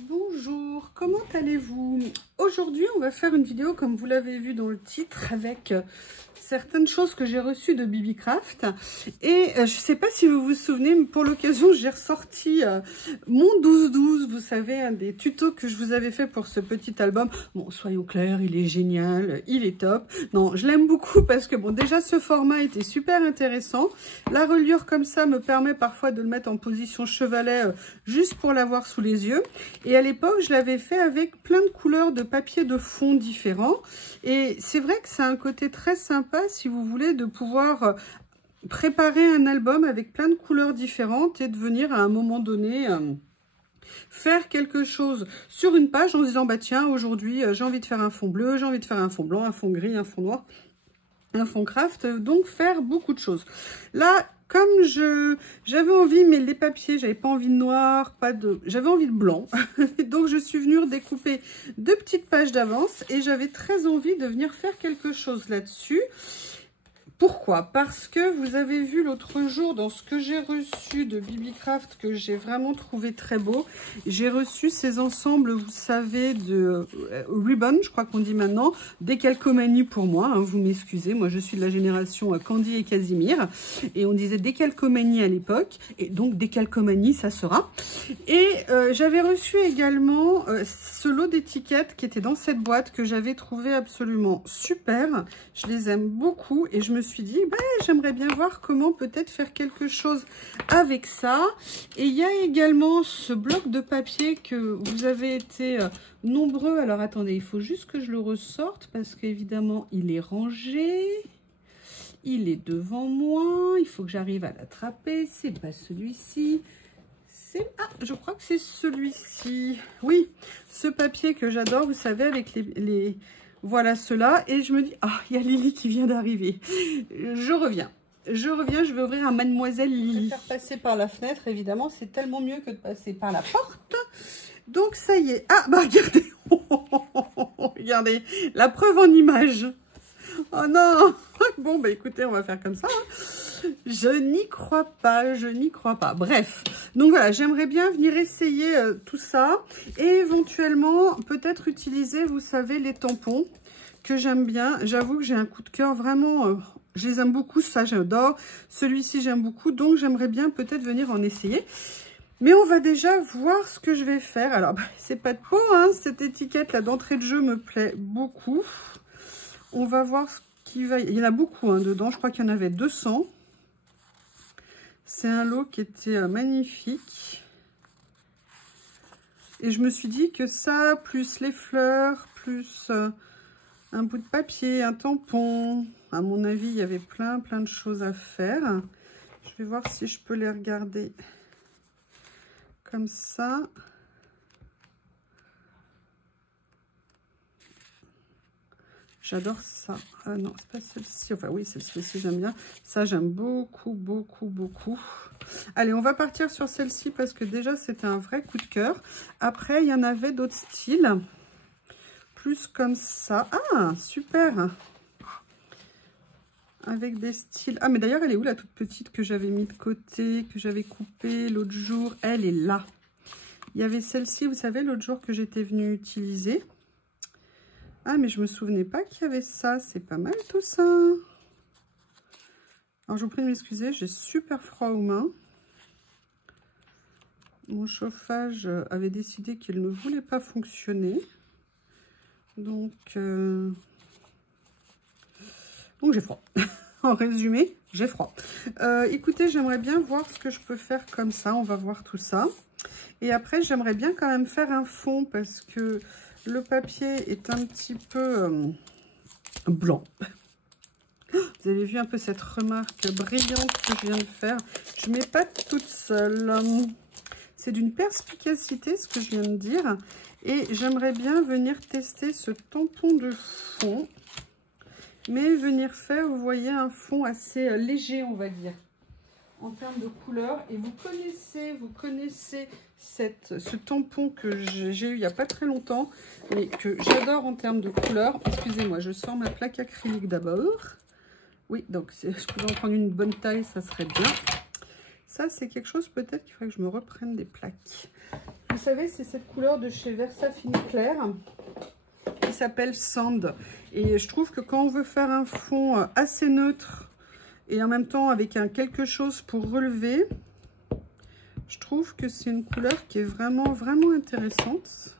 Bonjour, comment allez-vous? Aujourd'hui, on va faire une vidéo, comme vous l'avez vu dans le titre, avec certaines choses que j'ai reçues de Bibi Craft. Et je ne sais pas si vous vous souvenez, mais pour l'occasion, j'ai ressorti mon 12-12, vous savez, un des tutos que je vous avais fait pour ce petit album. Bon, soyons clairs, il est génial, il est top. Non, je l'aime beaucoup parce que, bon, déjà, ce format était super intéressant. La reliure comme ça me permet parfois de le mettre en position chevalet, juste pour l'avoir sous les yeux. Et à l'époque, je l'avais fait avec plein de couleurs de papier de fond différents. Et c'est vrai que c'est un côté très sympa, si vous voulez, de pouvoir préparer un album avec plein de couleurs différentes et de venir à un moment donné faire quelque chose sur une page en se disant, bah tiens, aujourd'hui, j'ai envie de faire un fond bleu, j'ai envie de faire un fond blanc, un fond gris, un fond noir, un fond craft, donc faire beaucoup de choses. Là, comme j'avais envie, mais les papiers, j'avais pas envie de noir, j'avais envie de blanc. Donc je suis venue découper 2 petites pages d'avance et j'avais très envie de venir faire quelque chose là-dessus. Pourquoi? Parce que vous avez vu l'autre jour dans ce que j'ai reçu de Bibi Craft, que j'ai vraiment trouvé très beau. J'ai reçu ces ensembles, vous savez, de ribbon, je crois qu'on dit maintenant, décalcomanie pour moi, hein, vous m'excusez, moi je suis de la génération Candy et Casimir, et on disait décalcomanie à l'époque, et donc décalcomanie ça sera. Et j'avais reçu également ce lot d'étiquettes qui était dans cette boîte, que j'avais trouvé absolument super. Je les aime beaucoup, et je me suis dit, bah, j'aimerais bien voir comment peut-être faire quelque chose avec ça. Et il y a également ce bloc de papier que vous avez été nombreux. Alors attendez, il faut juste que je le ressorte parce qu'évidemment il est rangé. Il est devant moi. Il faut que j'arrive à l'attraper. C'est pas celui-ci. Ah, je crois que c'est celui-ci. Oui, ce papier que j'adore, vous savez, avec les... Voilà cela, et je me dis, ah, il y a Lily qui vient d'arriver. Je reviens, je vais ouvrir un Mademoiselle Lily. Faire passer par la fenêtre, évidemment, c'est tellement mieux que de passer par la porte. Donc, ça y est. Ah, bah, regardez. Regardez, la preuve en image. Oh non. Bon, bah, écoutez, on va faire comme ça. Hein. Je n'y crois pas, je n'y crois pas. Bref, donc voilà, j'aimerais bien venir essayer tout ça. Et éventuellement, peut-être utiliser, vous savez, les tampons que j'aime bien. J'avoue que j'ai un coup de cœur vraiment... je les aime beaucoup, ça j'adore. Celui-ci, j'aime beaucoup. Donc, j'aimerais bien peut-être venir en essayer. Mais on va déjà voir ce que je vais faire. Alors, bah, c'est pas de peau, hein. Cette étiquette-là d'entrée de jeu me plaît beaucoup. On va voir ce qui va... Il y en a beaucoup hein, dedans. Je crois qu'il y en avait 200. C'est un lot qui était magnifique. Et je me suis dit que ça, plus les fleurs, plus un bout de papier, un tampon. À mon avis, il y avait plein de choses à faire. Je vais voir si je peux les regarder comme ça. J'adore ça. Ah non, c'est pas celle-ci. Enfin oui, celle-ci aussi, j'aime bien. Ça, j'aime beaucoup. Allez, on va partir sur celle-ci parce que déjà, c'était un vrai coup de cœur. Après, il y en avait d'autres styles. Plus comme ça. Ah, super. Avec des styles... Ah, mais d'ailleurs, elle est où la toute petite que j'avais mis de côté, que j'avais coupée l'autre jour? Elle est là. Il y avait celle-ci, vous savez, l'autre jour que j'étais venue utiliser. Ah, mais je me souvenais pas qu'il y avait ça. C'est pas mal tout ça. Alors, je vous prie de m'excuser, j'ai super froid aux mains. Mon chauffage avait décidé qu'il ne voulait pas fonctionner. Donc j'ai froid. En résumé, j'ai froid. Écoutez, j'aimerais bien voir ce que je peux faire comme ça. On va voir tout ça. Et après, j'aimerais bien quand même faire un fond parce que le papier est un petit peu blanc. Vous avez vu un peu cette remarque brillante que je viens de faire. Je ne mets pas toute seule. C'est d'une perspicacité ce que je viens de dire. Et j'aimerais bien venir tester ce tampon de fond. Mais venir faire, vous voyez, un fond assez léger, on va dire. En termes de couleur. Et vous connaissez ce tampon que j'ai eu il n'y a pas très longtemps. Mais que j'adore en termes de couleur. Excusez-moi, je sors ma plaque acrylique d'abord. Oui, donc je peux en prendre une bonne taille, ça serait bien. Ça, c'est quelque chose peut-être qu'il faudrait que je me reprenne des plaques. Vous savez, c'est cette couleur de chez Versa Fini Clair qui s'appelle Sand. Et je trouve que quand on veut faire un fond assez neutre et en même temps avec quelque chose pour relever, je trouve que c'est une couleur qui est vraiment, vraiment intéressante.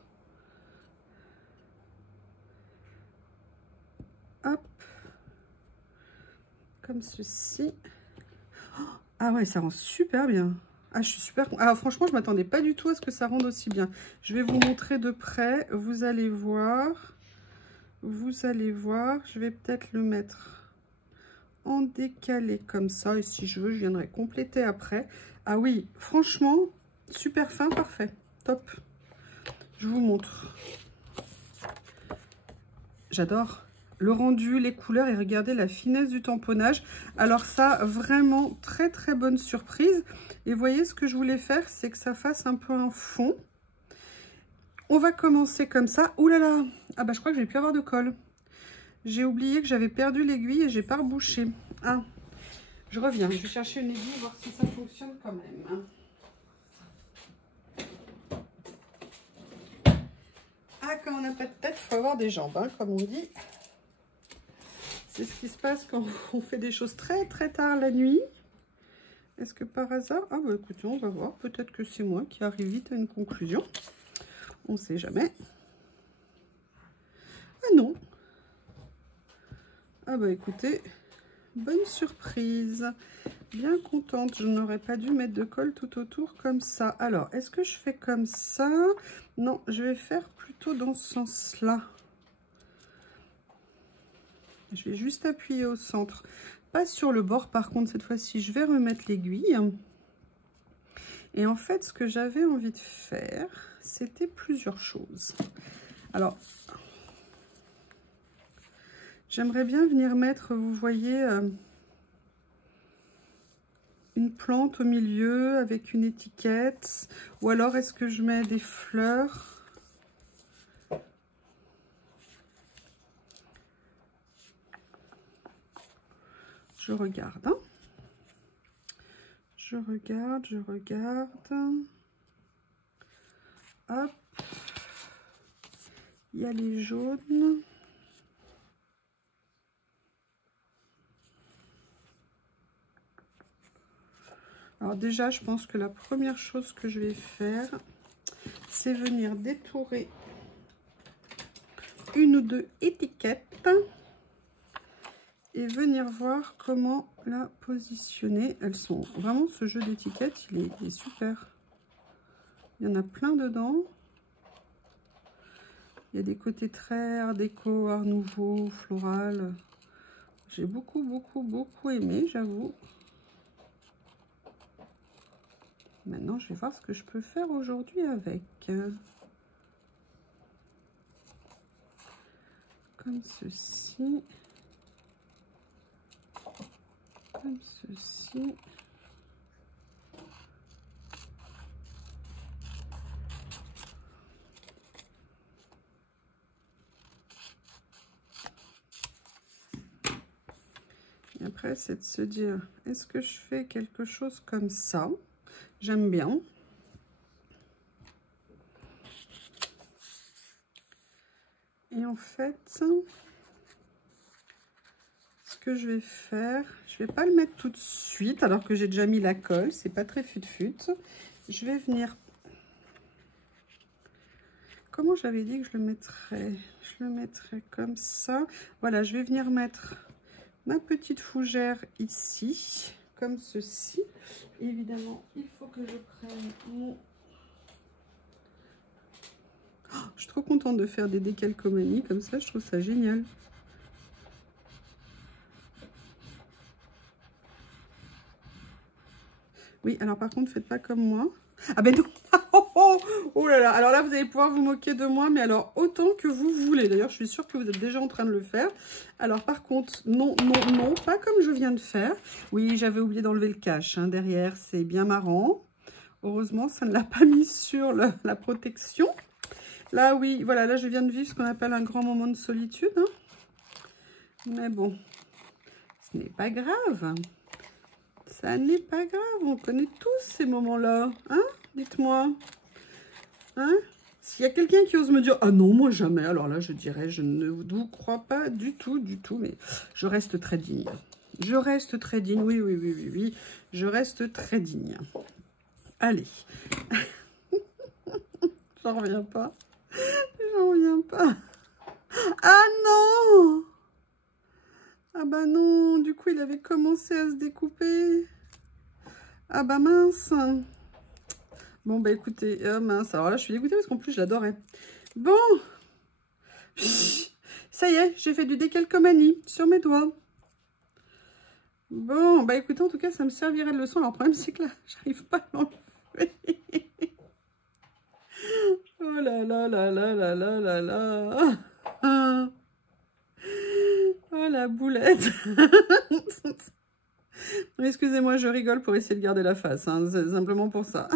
Hop. Comme ceci. Ah ouais, ça rend super bien. Ah, je suis super... Ah, franchement, je ne m'attendais pas du tout à ce que ça rende aussi bien. Je vais vous montrer de près. Vous allez voir. Vous allez voir. Je vais peut-être le mettre en décalé comme ça. Et si je veux, je viendrai compléter après. Ah oui, franchement, super fin, parfait. Top. Je vous montre. J'adore le rendu, les couleurs et regardez la finesse du tamponnage. Alors ça, vraiment très très bonne surprise. Et vous voyez, ce que je voulais faire, c'est que ça fasse un peu un fond. On va commencer comme ça. Ouh là là! Ah bah je crois que je vais plus avoir de colle. J'ai oublié que j'avais perdu l'aiguille et j'ai pas rebouché. Ah, je reviens. Je vais chercher une aiguille, voir si ça fonctionne quand même. Ah, quand on n'a pas de tête, il faut avoir des jambes, hein, comme on dit. C'est ce qui se passe quand on fait des choses très très tard la nuit. Est-ce que par hasard... Ah bah écoutez, on va voir. Peut-être que c'est moi qui arrive vite à une conclusion. On ne sait jamais. Ah non. Ah bah écoutez, bonne surprise. Bien contente. Je n'aurais pas dû mettre de colle tout autour comme ça. Alors, est-ce que je fais comme ça? Non, je vais faire plutôt dans ce sens-là. Je vais juste appuyer au centre, pas sur le bord. Par contre, cette fois-ci, je vais remettre l'aiguille. Et en fait, ce que j'avais envie de faire, c'était plusieurs choses. Alors, j'aimerais bien venir mettre, vous voyez, une plante au milieu avec une étiquette. Ou alors, est-ce que je mets des fleurs ? Je regarde, hein. Je regarde. Hop. Il y a les jaunes. Alors déjà, je pense que la première chose que je vais faire, c'est venir détourer une ou deux étiquettes. Et venir voir comment la positionner. Elles sont vraiment, ce jeu d'étiquettes, il est super. Il y en a plein dedans. Il y a des côtés très art déco, art nouveau, floral. J'ai beaucoup aimé, j'avoue. Maintenant, je vais voir ce que je peux faire aujourd'hui avec. Comme ceci. Comme ceci. Et après, c'est de se dire, est-ce que je fais quelque chose comme ça? J'aime bien. Et en fait, ce que je vais faire, je vais pas le mettre tout de suite alors que j'ai déjà mis la colle, c'est pas très fut-fut. Je vais venir... Comment j'avais dit que je le mettrais? Je le mettrais comme ça. Voilà, je vais venir mettre ma petite fougère ici, comme ceci. Évidemment, il faut que je prenne mon... Oh, je suis trop contente de faire des décalcomanies comme ça, je trouve ça génial. Oui, alors par contre, faites pas comme moi. Ah ben non. Oh là là, alors là, vous allez pouvoir vous moquer de moi, mais alors autant que vous voulez. D'ailleurs, je suis sûre que vous êtes déjà en train de le faire. Alors par contre, non, pas comme je viens de faire. Oui, j'avais oublié d'enlever le cache, hein, derrière, c'est bien marrant. Heureusement, ça ne l'a pas mis sur la protection. Là, oui, voilà, là, je viens de vivre ce qu'on appelle un grand moment de solitude. Hein. Mais bon, ce n'est pas grave. Ça n'est pas grave, on connaît tous ces moments-là. Hein? Dites-moi. Hein? S'il y a quelqu'un qui ose me dire « Ah non, moi jamais », alors là, je dirais « Je ne vous crois pas du tout, mais je reste très digne. » Je reste très digne, oui. Je reste très digne. Allez. J'en reviens pas. J'en reviens pas. Ah non! Ah bah non, du coup, il avait commencé à se découper. Ah bah mince. Bon, bah écoutez, mince. Alors là, je suis dégoûtée parce qu'en plus, je l'adorais. Bon. Ça y est, j'ai fait du décalcomanie sur mes doigts. Bon, bah écoutez, en tout cas, ça me servirait de leçon. Alors, le problème, c'est que là, j'arrive pas à l'enlever. Oh là là là là là là là là. Oh la boulette. Excusez-moi, je rigole pour essayer de garder la face. Hein, c'est simplement pour ça.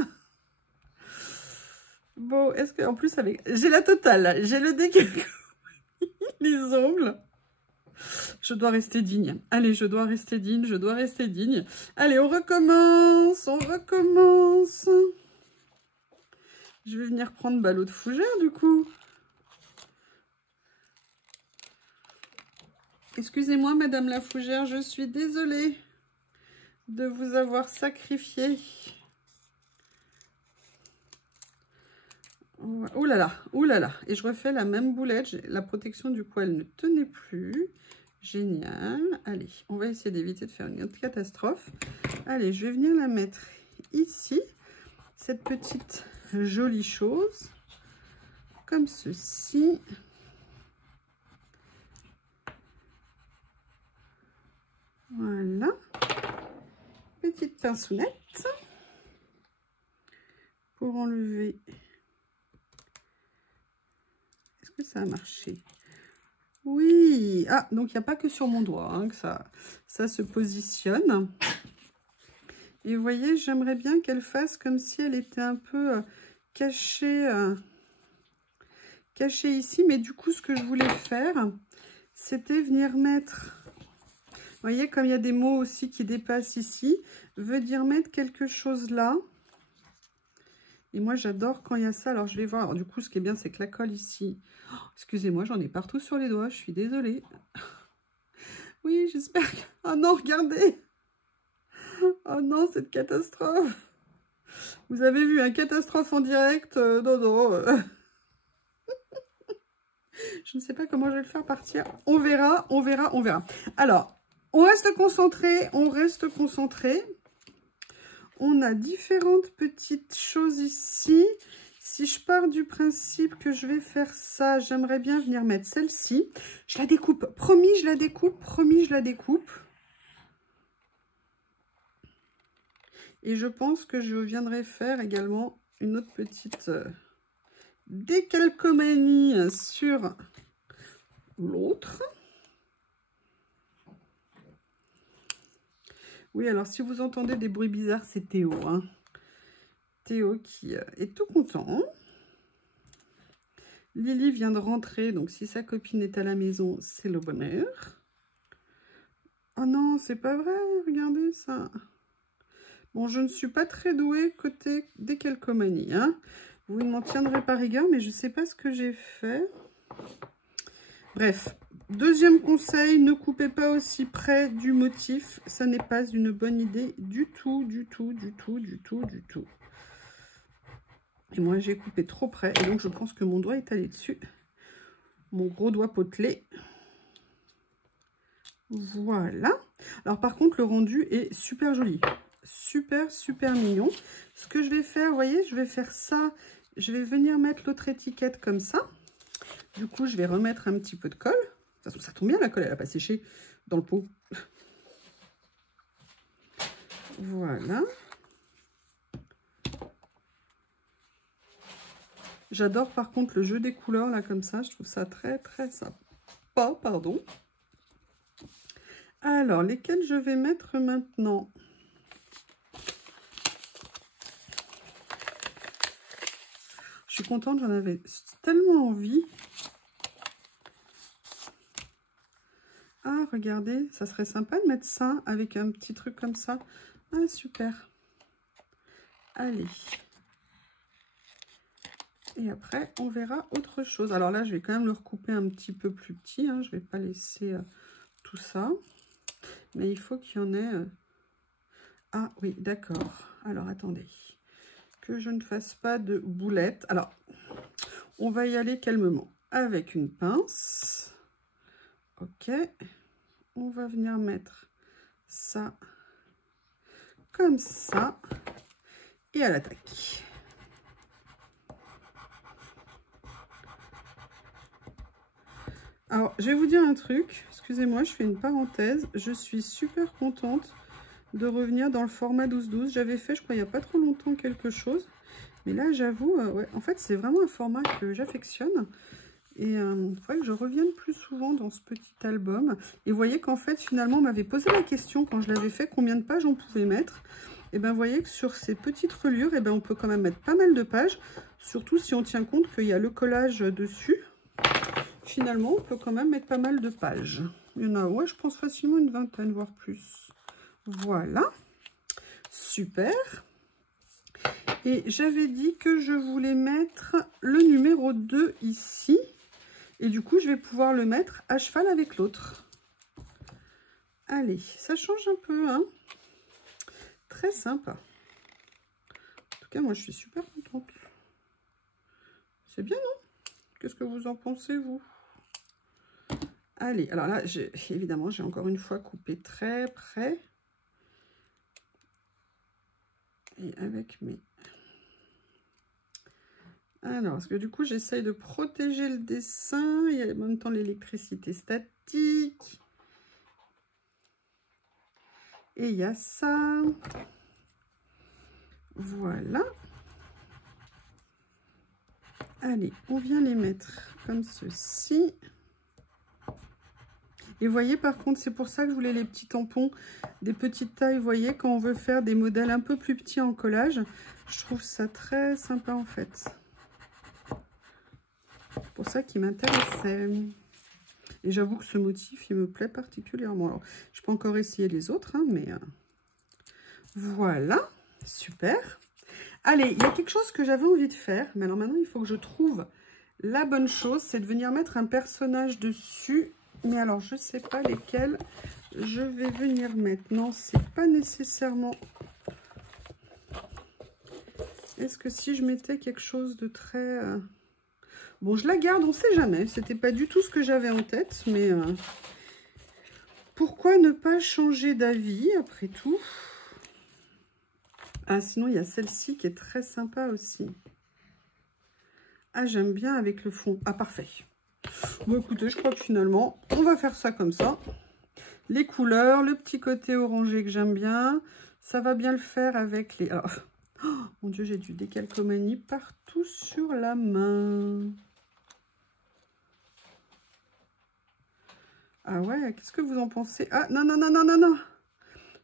Bon, est-ce que en plus avec... J'ai la totale, j'ai le décalcomanie, les ongles. Je dois rester digne. Allez, je dois rester digne, je dois rester digne. Allez, on recommence, on recommence. Je vais venir prendre l'eau de fougère, du coup. Excusez-moi, Madame la fougère, je suis désolée de vous avoir sacrifié. Ouh là là, ouh là là. Et je refais la même boulette. La protection du poil ne tenait plus. Génial. Allez, on va essayer d'éviter de faire une autre catastrophe. Allez, je vais venir la mettre ici. Cette petite jolie chose. Comme ceci. Voilà. Petite pinceonnette. Pour enlever... Est-ce que ça a marché? Oui. Ah, donc il n'y a pas que sur mon doigt hein, que ça se positionne. Et vous voyez, j'aimerais bien qu'elle fasse comme si elle était un peu cachée ici. Mais du coup, ce que je voulais faire, c'était venir mettre... Vous voyez, comme il y a des mots aussi qui dépassent ici, veut dire mettre quelque chose là. Et moi, j'adore quand il y a ça. Alors, je vais voir. Alors, du coup, ce qui est bien, c'est que la colle ici... Oh, excusez-moi, j'en ai partout sur les doigts. Je suis désolée. Oui, j'espère que... Oh non, regardez. Oh non, cette catastrophe. Vous avez vu, un catastrophe en direct. Non. Je ne sais pas comment je vais le faire partir. On verra. Alors, on reste concentré. On a différentes petites choses ici. Si je pars du principe que je vais faire ça, j'aimerais bien venir mettre celle-ci. Je la découpe. Promis, je la découpe. Et je pense que je viendrai faire également une autre petite décalcomanie sur l'autre. Oui, alors si vous entendez des bruits bizarres, c'est Théo. Hein. Théo qui est tout content. Lily vient de rentrer, donc si sa copine est à la maison, c'est le bonheur. Oh non, c'est pas vrai, regardez ça. Bon, je ne suis pas très douée côté décalcomanie. Hein. Vous ne m'en tiendrez pas rigueur, mais je ne sais pas ce que j'ai fait. Bref, deuxième conseil, ne coupez pas aussi près du motif. Ça n'est pas une bonne idée du tout. Et moi, j'ai coupé trop près. Et donc, je pense que mon doigt est allé dessus. Mon gros doigt potelé. Voilà. Alors, par contre, le rendu est super joli. Super mignon. Ce que je vais faire, vous voyez, je vais faire ça. Je vais venir mettre l'autre étiquette comme ça. Du coup, je vais remettre un petit peu de colle. De toute façon, ça tombe bien, la colle, elle n'a pas séché dans le pot. Voilà. J'adore par contre le jeu des couleurs, là, comme ça. Je trouve ça très sympa, pardon. Alors, lesquels je vais mettre maintenant? Je suis contente, j'en avais tellement envie. Ah, regardez, ça serait sympa de mettre ça avec un petit truc comme ça. Ah, super. Allez. Et après, on verra autre chose. Alors là, je vais quand même le recouper un petit peu plus petit. Hein. Je ne vais pas laisser tout ça. Mais il faut qu'il y en ait... Ah oui, d'accord. Alors, attendez. Que je ne fasse pas de boulettes. Alors, on va y aller calmement. Avec une pince. Ok. On va venir mettre ça comme ça. Et à l'attaque. Alors, je vais vous dire un truc. Excusez-moi, je fais une parenthèse. Je suis super contente de revenir dans le format 12-12. J'avais fait, je crois, il n'y a pas trop longtemps quelque chose. Mais là, j'avoue, ouais, en fait, c'est vraiment un format que j'affectionne. Et il faudrait que je revienne plus souvent dans ce petit album. Et vous voyez qu'en fait, finalement, on m'avait posé la question quand je l'avais fait, combien de pages on pouvait mettre. Et bien, vous voyez que sur ces petites reliures, et ben, on peut quand même mettre pas mal de pages. Surtout si on tient compte qu'il y a le collage dessus. Finalement, on peut quand même mettre pas mal de pages. Il y en a, ouais, je pense facilement une vingtaine, voire plus. Voilà. Super. Et j'avais dit que je voulais mettre le numéro 2 ici. Et du coup, je vais pouvoir le mettre à cheval avec l'autre. Allez, ça change un peu, hein. Très sympa. En tout cas, moi, je suis super contente. C'est bien, non? Qu'est-ce que vous en pensez, vous? Allez, alors là, évidemment, j'ai encore une fois coupé très près. Et avec mes... Alors, parce que du coup, j'essaye de protéger le dessin. Il y a en même temps l'électricité statique. Et il y a ça. Voilà. Allez, on vient les mettre comme ceci. Et vous voyez, par contre, c'est pour ça que je voulais les petits tampons, des petites tailles. Vous voyez, quand on veut faire des modèles un peu plus petits en collage, je trouve ça très sympa, en fait. C'est pour ça qu'il m'intéressait. Et j'avoue que ce motif, il me plaît particulièrement. Alors, je peux encore essayer les autres, hein, mais voilà, super. Allez, il y a quelque chose que j'avais envie de faire, mais alors maintenant, il faut que je trouve la bonne chose, c'est de venir mettre un personnage dessus. Mais alors, je ne sais pas lesquels je vais venir mettre. Non, c'est pas nécessairement... Est-ce que si je mettais quelque chose de très... Bon, je la garde, on ne sait jamais. C'était pas du tout ce que j'avais en tête, mais... Pourquoi ne pas changer d'avis, après tout? Ah, sinon, il y a celle-ci qui est très sympa aussi. Ah, j'aime bien avec le fond. Ah, parfait. Bon, écoutez, je crois que finalement, on va faire ça comme ça. Les couleurs, le petit côté orangé que j'aime bien. Ça va bien le faire avec les... Alors, oh, mon Dieu, j'ai du décalcomanie partout sur la main. Ah ouais, qu'est-ce que vous en pensez? Ah, non, non, non, non, non, non.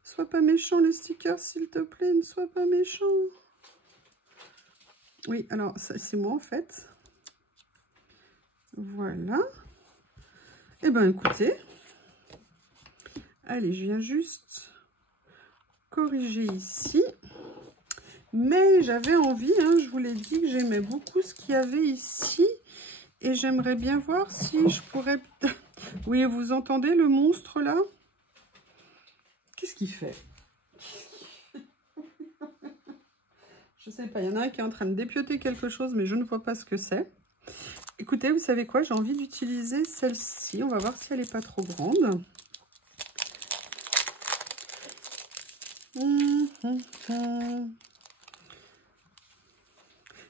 Sois pas méchant, les stickers, s'il te plaît, ne sois pas méchant. Oui, alors, c'est moi, en fait. Voilà. Eh bien, écoutez. Allez, je viens juste corriger ici. Mais j'avais envie, hein, je vous l'ai dit, que j'aimais beaucoup ce qu'il y avait ici. Et j'aimerais bien voir si je pourrais... Oui, vous entendez le monstre, là? Qu'est-ce qu'il fait? Je sais pas, il y en a un qui est en train de dépioter quelque chose, mais je ne vois pas ce que c'est. Écoutez, vous savez quoi? J'ai envie d'utiliser celle-ci. On va voir si elle n'est pas trop grande.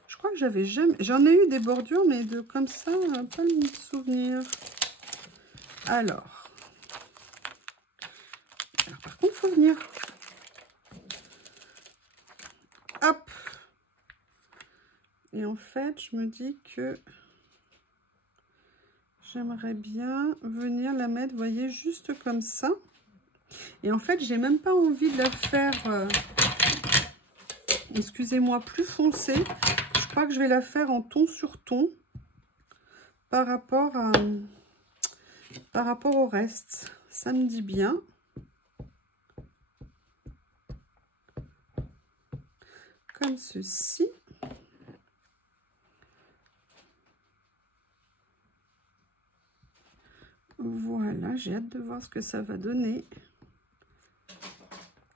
Je crois que j'avais jamais... J'en ai eu des bordures, mais de comme ça, pas le souvenir. Alors, par contre, il faut venir. Hop. Et en fait, je me dis que j'aimerais bien venir la mettre, vous voyez, juste comme ça. Et en fait, j'ai même pas envie de la faire, excusez-moi, plus foncée. Je crois que je vais la faire en ton sur ton par rapport au reste. Ça me dit bien. comme ceci. Voilà, j'ai hâte de voir ce que ça va donner.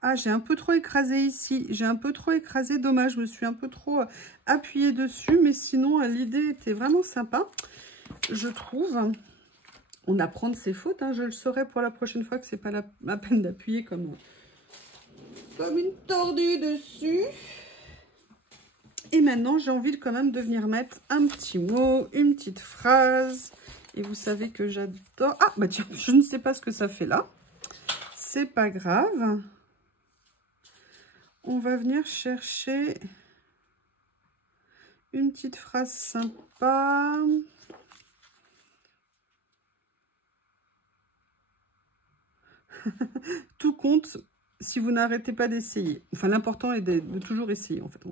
Ah, j'ai un peu trop écrasé ici. J'ai un peu trop écrasé, dommage. Je me suis un peu trop appuyée dessus. Mais sinon, l'idée était vraiment sympa, je trouve. On apprend de ses fautes. Hein. Je le saurai pour la prochaine fois que c'est pas la peine d'appuyer comme une tordue dessus. Et maintenant, j'ai envie quand même de venir mettre un petit mot, une petite phrase. Et vous savez que j'adore... Ah, bah tiens, je ne sais pas ce que ça fait là. C'est pas grave. On va venir chercher une petite phrase sympa. Tout compte si vous n'arrêtez pas d'essayer. Enfin, l'important est de toujours essayer, en fait.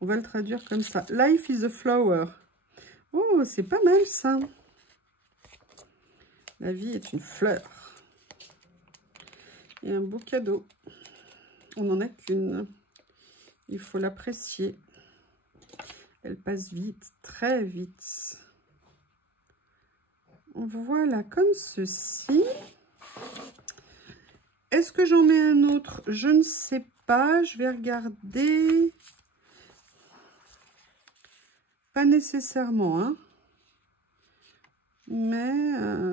On va le traduire comme ça. Life is a flower. Oh, c'est pas mal, ça. La vie est une fleur. Et un beau cadeau. On n'en a qu'une. Il faut l'apprécier. Elle passe vite, très vite. Voilà, comme ceci. Est-ce que j'en mets un autre? Je ne sais pas. Je vais regarder. Pas nécessairement, hein. Mais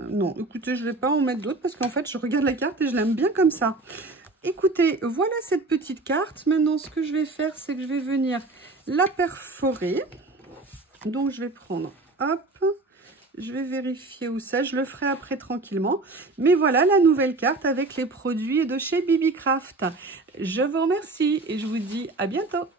non, écoutez, je ne vais pas en mettre d'autres parce qu'en fait, je regarde la carte et je l'aime bien comme ça. Écoutez, voilà cette petite carte. Maintenant, ce que je vais faire, c'est que je vais venir la perforer. Donc, je vais prendre, hop, je vais vérifier où ça. Je le ferai après tranquillement. Mais voilà la nouvelle carte avec les produits de chez BB Craft. Je vous remercie et je vous dis à bientôt.